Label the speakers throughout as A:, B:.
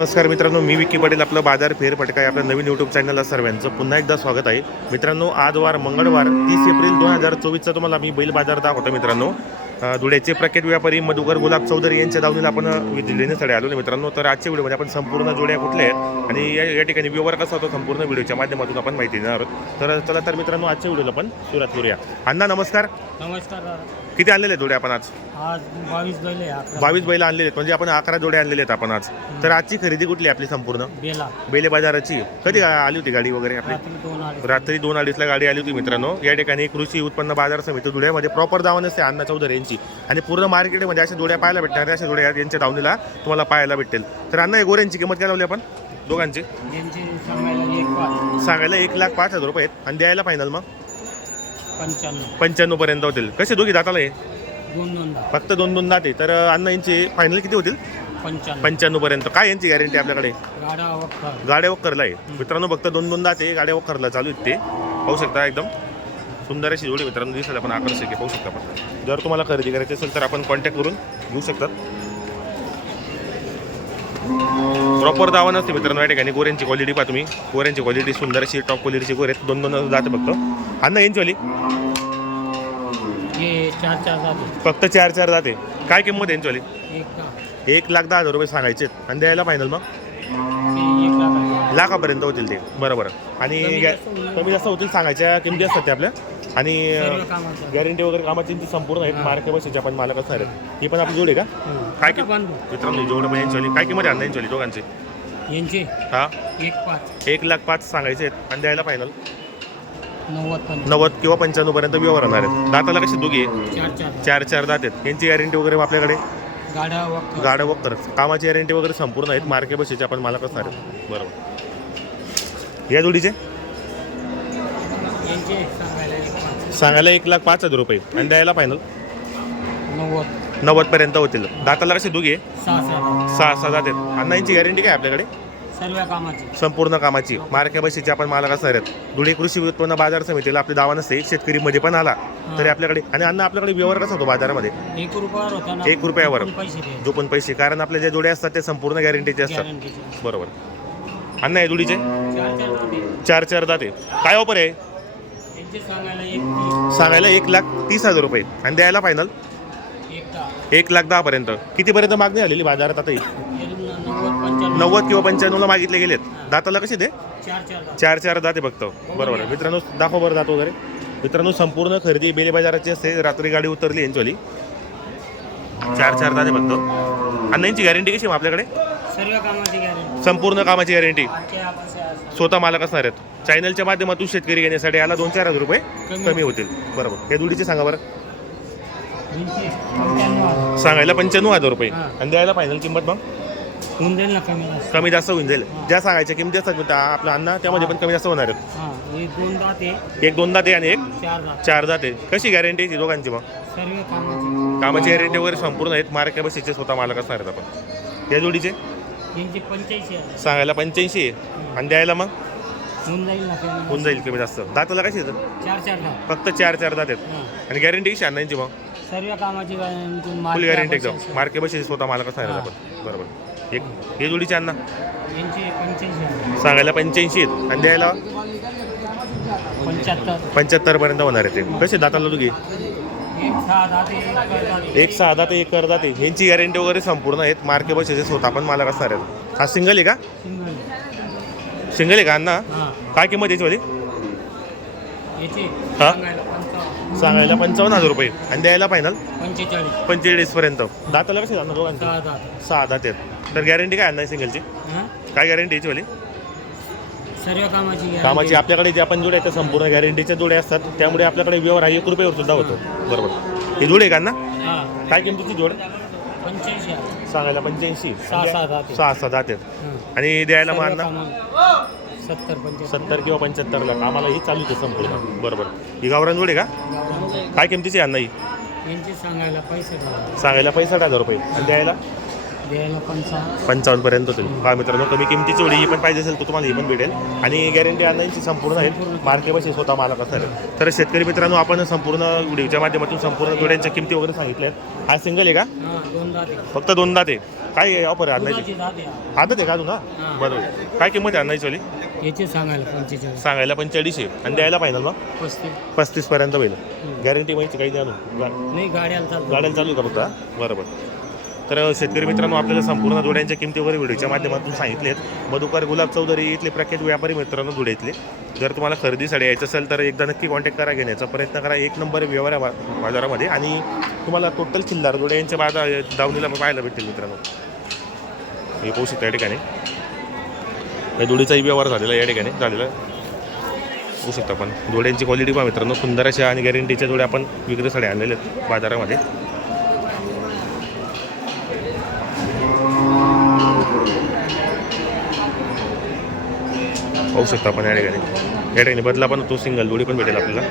A: नमस्कार मित्रांनो मी विकी पाटील आपलं बाजार फेर फटका आपल्या नवीन यूट्यूब चॅनलला सर्वांचं. पुन्हा एकदा स्वागत आहे. मित्रांनो आज वार मंगळवार तीस एप्रिल दोन हजार चोवीसचा तुम्हाला मी बैल बाजार दाखवतो मित्रांनो. धुळ्याचे प्रख्यात व्यापारी मधुकर गुलाब चौधरी यांच्या दावणीला आपण लेण्यासाठी आलो मित्रांनो. तर आजच्या व्हिडिओमध्ये आपण संपूर्ण जोड्या कुठल्या आहेत आणि या या ठिकाणी व्यवहार कसा होतो संपूर्ण व्हिडिओच्या माध्यमातून आपण माहिती देणार आहोत. तर चला तर मित्रांनो आजच्या व्हिडिओला आपण सुरुवात करूया. अण्णा नमस्कार.
B: नमस्कार
A: किती आणलेले आहेत जोड्या आपण आज?
B: आज बावीस बैल आहे अकरा.
A: बावीस बैल आणलेले आहेत. म्हणजे आपण अकरा जोड्या आणलेले आहेत आपण आज. तर आजची खरेदी कुठली आपली संपूर्ण?
B: बेला.
A: बेले बाजाराची. कधी आली होती गाडी वगैरे आपली?
B: रात्री दोन आले
A: रात्री दोन अडीचला गाडी आली होती मित्रांनो. या ठिकाणी कृषी उत्पन्न बाजार समिती धुळ्यामध्ये प्रॉपर दावा नसते अण्णा चौधरी यांची. आणि पूर्ण मार्केटमध्ये अशा जोड्या पाहायला भेटणार अशा जोड्या यांच्या दावणीला तुम्हाला पाहायला भेटेल. तर अण्णा गोऱ्यांची किंमत काय लावली आपण? दोघांची.
B: सांगायला एक पाच.
A: सांगायला एक लाख पाच हजार रुपये आहेत. आणि द्यायला फायनल मग?
B: पंच्याण्णव.
A: पंच्याण्णव पर्यंत होतील. कसे दोघी दाताला हे
B: दोन दोन
A: फक्त दोन दोन दाते तर अण्णा यांची फायनल किती होतील?
B: पंच्याण्णव.
A: पंच्याण्णव पर्यंत. काय यांची गॅरंटी आपल्याकडे?
B: गाडा वखर
A: गाड्या वक्करला आहे. मित्रांनो फक्त दोन दोन दाते गाड्या वक्करला चालू आहेत ते. पाहू शकता एकदम. सुंदर अशी जोडी मित्रांनो. दिसेल आपण आकर्षक आहे. पाहू शकता आपण. जर तुम्हाला खरेदी करायची असेल तर आपण कॉन्टॅक्ट करून घेऊ शकतात. प्रॉपर दावा नसते मित्रांनो या ठिकाणी. गोऱ्यांची क्वालिटी पहा तुम्ही. गोऱ्यांची क्वालिटी सुंदर अशी टॉप क्वालिटीची गोरे आहेत. दोन दोन जाते फक्त. यांची
B: हे चार चार जाते.
A: फक्त चार चार जाते. काय किंमत आहे यांची वाली?
B: एक
A: लाख. दहा हजार रुपये सांगायचे. आणि द्यायला फायनल मग?
B: ते एक लाख आहे.
A: लाखापर्यंत होतील ते. बरोबर. आणि
B: कमी
A: गॅ-
B: जास्त होईल.
A: कमी जास्त होतील सांगायच्या किमती असतात त्या आपल्या. आणि
B: सर्व कामाचं.
A: गॅरंटी वगैरे कामाची ती संपूर्ण आहेत.
B: हां.
A: मार्के बसायची आपण मालक असणार आहेत. ही पण आपली जोडी आहे का?
B: हम्म.
A: काय किंमत. मित्रांनो पण यांची काय किंमत आहे यांची वाली? दोघांची?
B: यांचे?
A: हा.
B: एक पाच.
A: एक लाख पाच सांगायचे आहेत. आणि द्यायला फायनल
B: नव्वद
A: किंवा पंच्याण्णव पर्यंत व्यवहार होणार आहेत. दाताला कशी दोघी?
B: चार चार.
A: दात आहेत. यांची गॅरंटी वगैरे आपल्याकडे?
B: गाड्या
A: वगैरे कामाची गॅरंटी वगैरे संपूर्ण आहेत. मार्के बसायची आपण मालक असणार आहेत. बरोबर. या जोडीचे?
B: सांगायला एक
A: लाख पाच हजार रुपये. आणि द्यायला फायनल
B: नव्वद.
A: पर्यंत होतील. दाताला कशी दोघी?
B: सहा सहा.
A: जाते अण्णा यांची गॅरंटी काय आपल्याकडे?
B: सर्व कामाचे.
A: संपूर्ण कामाची. मार्के बशीचे आपण मालक असणार आहेत. धुळे कृषी उत्पन्न बाजार समितीला आपली दावा नसते शेतकरी मध्ये पण आला. तरी आपल्याकडे आणि अण्णा आपल्याकडे व्यवहार कसा होतो बाजारामध्ये?
B: एक रुपयावर होता ना.
A: एक रुपयावर. जो पण पैसे कारण आपल्या ज्या जोड्या असतात ते संपूर्ण गॅरंटीचे असतात. बरोबर. अण्णा आहे जोडीचे
B: चार चार
A: दाते. काय ऑफर आहे?
B: सांगायला एक
A: लाख तीस हजार रुपये. आणि द्यायला फायनल
B: एक
A: लाख दहा पर्यंत. कितीपर्यंत मागणी आलेली बाजारात आता
B: नव्वद
A: किंवा पंच्याण्णवला मागितले गेलेत. दाताला कसे ते?
B: चार चार
A: चार जाते फक्त. बरोबर आहे. मित्रांनो दाखव बरं जातो वगैरे. मित्रांनो संपूर्ण खरेदी बेले बाजाराची असते रात्री गाडी उतरली यांच्यावाली चार चार जाते फक्त. आणि यांची गॅरंटी कशी आहे मग आपल्याकडे?
B: सर्व कामाची गॅरंटी
A: संपूर्ण कामाची गॅरंटी स्वतः मालक असणार आहेत. चॅनलच्या माध्यमातून शेतकरी घेण्यासाठी याला दोन चार हजार रुपये
B: कमी
A: होतील. बरोबर. या दुडीचे सांगा बरं. सांगायला पंच्याण्णव हजार रुपये.
B: हां.
A: आणि द्यायला फायनल किंमत मग?
B: होऊन जाईल ना कमी जास्त.
A: कमी जास्त होऊन जाईल. ज्या सांगायच्या किमती असतात त्या आपला अन्न त्यामध्ये पण कमी जास्त होणार आहेत.
B: हां हे दोन दात आहे.
A: एक दोन दाते आणि एक
B: चार दात.
A: चार कशी गॅरंटी आहे दोघांची मग?
B: सर्व कामाची.
A: कामाची गॅरंटी वगैरे संपूर्ण आहेत. मार्के बसीचे स्वतः मालक असणार आहेत आपण. या जोडीचे?
B: यांचे पंच्याऐंशी आहे.
A: सांगायला पंच्याऐंशी आहे. आणि द्यायला मग?
B: होऊन जाईल ना कमी
A: होऊन जाईल कमी जास्त. दाताला कशी येतं
B: चार चार
A: फक्त चार चार दात आहेत.
B: हां.
A: आणि गॅरंटी कशी अन्नांची मग?
B: सर्व कामाची गॅरंटी
A: फुल गॅरंटी एकदम. मार्के बसीचे स्वतः मालक असणार आहेत आपण. बरोबर. एक हे जोडीचे अण्णा
B: आहे.
A: सांगायला पंच्याऐंशी आहेत. आणि द्यायला?
B: पंच्याहत्तर.
A: पर्यंत होणार आहे ते. कसे दाताला तुझी
B: एक सहा
A: दाते एक कर दाते यांची गॅरंटी वगैरे संपूर्ण आहेत. मार्के बसीचे स्वतः पण मालक असणार आहेत हा सिंगल आहे का?
B: सिंगल
A: सिंगल आहे का अण्णा?
B: हां.
A: काय किंमत याची
B: याचे
A: हा?
B: सांगायला पंचावन्न
A: हजार रुपये. आणि द्यायला फायनल
B: पंचेचाळीस.
A: पंचेचाळीस पर्यंत. दाताला कसे जाणार दोघांचे?
B: सहा दहा
A: सहा दात आहेत. तर गॅरंटी काय आणणार सिंगलची
B: हां?
A: काय गॅरंटी याची वाली?
B: सर्व कामाची guarantee.
A: कामाची. आपल्याकडे जे आपण जोड्या आहेत त्या संपूर्ण गॅरंटीच्या जोड्या असतात. त्यामुळे आपल्याकडे व्यवहार हा एक रुपयावर सुद्धा होतो. बरोबर. हे जोड आहे का ना
B: हां.
A: काय किमतीची जोड?
B: पंच्याऐंशी.
A: सांगायला पंच्याऐंशी.
B: सहा सहा दात आहेत.
A: सहा सहा दात आहेत.
B: हां.
A: आणि द्यायला
B: सर्व कामा- सत्तर पंच्याहत्तर.
A: सत्तर किंवा पंच्याहत्तरला आम्हाला ही चालू आहे संपूर्ण. बरोबर. ही गावरान जोड आहे का? काय किमतीची आहे अण्णा ही
B: यांचे सांगायला पैसे
A: सांगायला पैसा हजार रुपये. आणि द्यायला?
B: द्यायला पंचावन्न
A: पंचावन्न पर्यंत होतील. पहा मित्रांनो कमी किमतीची जोडी ही पण पाहिजे असेल तर तुम्हाला ही पण भेटेल. आणि गॅरंटी आणण्याची संपूर्ण आहे. मार्के बसे स्वतः मालक असणार आहे. तर शेतकरी मित्रांनो आपण संपूर्ण व्हिडिओच्या माध्यमातून संपूर्ण जोड्यांच्या किमती वगैरे सांगितल्या आहेत. हा सिंगल आहे का?
B: हां
A: फक्त दोनदा ते काय ऑफर आहे
B: दाते.
A: आदत आहे का अजून हा?
B: हां.
A: बरोबर. काय किंमत आहे आणण्याची वाली?
B: याचे सांगायला पंचेचाळीस.
A: सांगायला पंचेचाळीस आहे. आणि द्यायला पाहिजे मग?
B: पस्तीस.
A: पस्तीस पर्यंत होईल. गॅरंटी माहिती काही द्या
B: नाही गाड्याला चालतो.
A: गाड्या चालू का फक्त? हा? बरोबर. तर शेतकरी मित्रांनो आपल्याला संपूर्ण जोड्यांच्या किमती वगैरे व्हिडिओच्या माध्यमातून सांगितले आहेत मधुकर गुलाब चौधरी इथले प्रख्यात व्यापारी मित्रांनो धुळेतले जर तुम्हाला खरेदीसाठी यायचं असेल तर एकदा नक्की कॉन्टॅक्ट करा घेण्याचा प्रयत्न करा. एक नंबर व्यवहार बा- बाजारामध्ये. आणि तुम्हाला टोटल खिल्लार जोड्या यांच्या बाजार दावणीला पाहायला भेटतील मित्रांनो. हे पाहू शकता या ठिकाणी. या जोडीचाही व्यवहार झालेला आहे या ठिकाणी झालेला. होऊ शकता आपण. जोड्यांची क्वालिटी पहा मित्रांनो. सुंदर अशा आणि गॅरंटीच्या जोड्या आपण विक्रीसाठी आणलेल्या आहेत बाजारामध्ये. पाहू शकता आपण या ठिकाणी. या ठिकाणी बदला पण तो सिंगल जोडी पण भेटेल आपल्याला.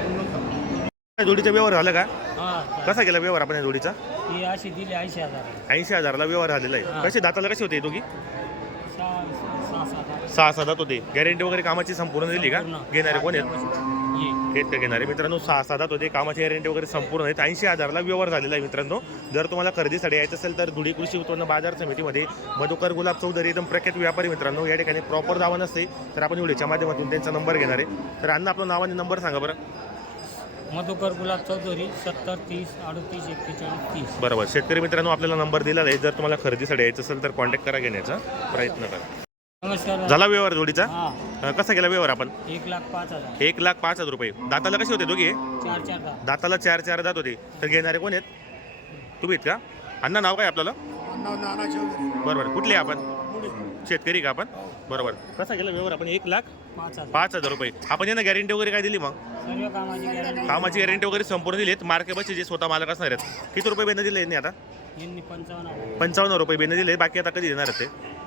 A: जोडीचा व्यवहार झाला का?
B: हां
A: कसा केला व्यवहार आपण या जोडीचा
B: ही ऐंशी हजार.
A: ऐंशी हजाराला व्यवहार झालेला आहे.
B: हा.
A: कसे दाताला कसे होते हे दोघी?
B: सहा
A: दात होते गॅरंटी वगैरे कामाची संपूर्ण दिली का. घेणारे कोण आहेत?
B: ये
A: घेत घेणारे. मित्रांनो सहा सात होते कामाची गॅरंटी वगैरे संपूर्ण आहेत. ऐंशी हजारला व्यवहार झालेला आहे मित्रांनो. जर तुम्हाला खरेदीसाठी यायचं असेल तर धुळी कृषी उत्पन्न बाजार समितीमध्ये मधुकर गुलाब चौधरी एकदम प्रख्यात व्यापारी मित्रांनो या ठिकाणी प्रॉपर दावा नसते. तर आपण व्हिडिओच्या माध्यमातून त्यांचा नंबर घेणार आहे. तर अण्णा आपलं नाव आणि नंबर सांगा बरं.
B: मधुकर गुलाब चौधरी सत्तर तीस अडतीस एक्केचाळीस तीस.
A: बरोबर. शेतकरी मित्रांनो आपल्याला नंबर दिलेला आहे. जर तुम्हाला खरेदीसाठी यायचं असेल तर कॉन्टॅक्ट करा घेण्याचा प्रयत्न करा.
B: नमस्कार.
A: झाला व्यवहार जोडीचा?
B: हां.
A: अं, कसा केला व्यवहार आपण?
B: एक लाख पाच हजार.
A: एक लाख पाच हजार रुपये. दाताला कसे होते दोघे?
B: चार चार दहा
A: दाताला चार चार दात होते. तर घेणारे कोण आहेत? तुम्ही आहेत का? अण्णा नाव काय आपल्याला? बरोबर. कुठले आपण? शेतकरी का आपण? बरोबर. कसा गेला व्यवहार आपण? एक लाख
B: पाच हजार.
A: पाच हजार रुपये. आपण यांना गॅरंटी वगैरे काय दिली मग?
B: सर्व कामाची गॅरंटी
A: कामाची गॅरंटी वगैरे संपूर्ण दिली आहेत मार्के बसचे जे स्वतः मालक असणार आहेत. किती रुपये बेनं दिले यांनी आता?
B: यांनी पंचावन्न हजार.
A: पंचावन्न रुपये बेनं दिले. बाकी आता कधी देणार आहेत ते?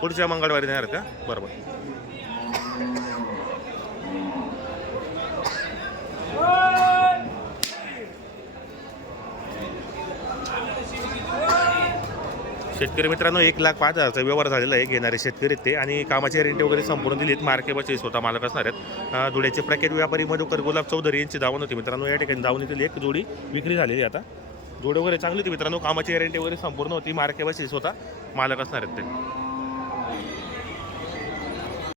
A: पुढच्या मंगळवारी देणार का? बरोबर. शेतकरी मित्रांनो एक लाख पाच हजारचा व्यवहार झालेला आहे. घेणारे शेतकरी ते. आणि कामाची रेंट वगैरे संपूर्ण दिलीत. मार्केटचे स्वतः मालक असणार आहेत. धुळ्याचे प्रख्यात व्यापारी मधुकर गुलाब चौधरी यांची धावण होती. मित्रांनो या ठिकाणी धावणीतील एक जोडी विक्री झालेली आहे आता. जोडे वगैरे चांगली होती मित्रांनो. कामाची गॅरंटी वगैरे संपूर्ण होती. मार्केवर बसचे स्वतः मालक असणार आहेत ते.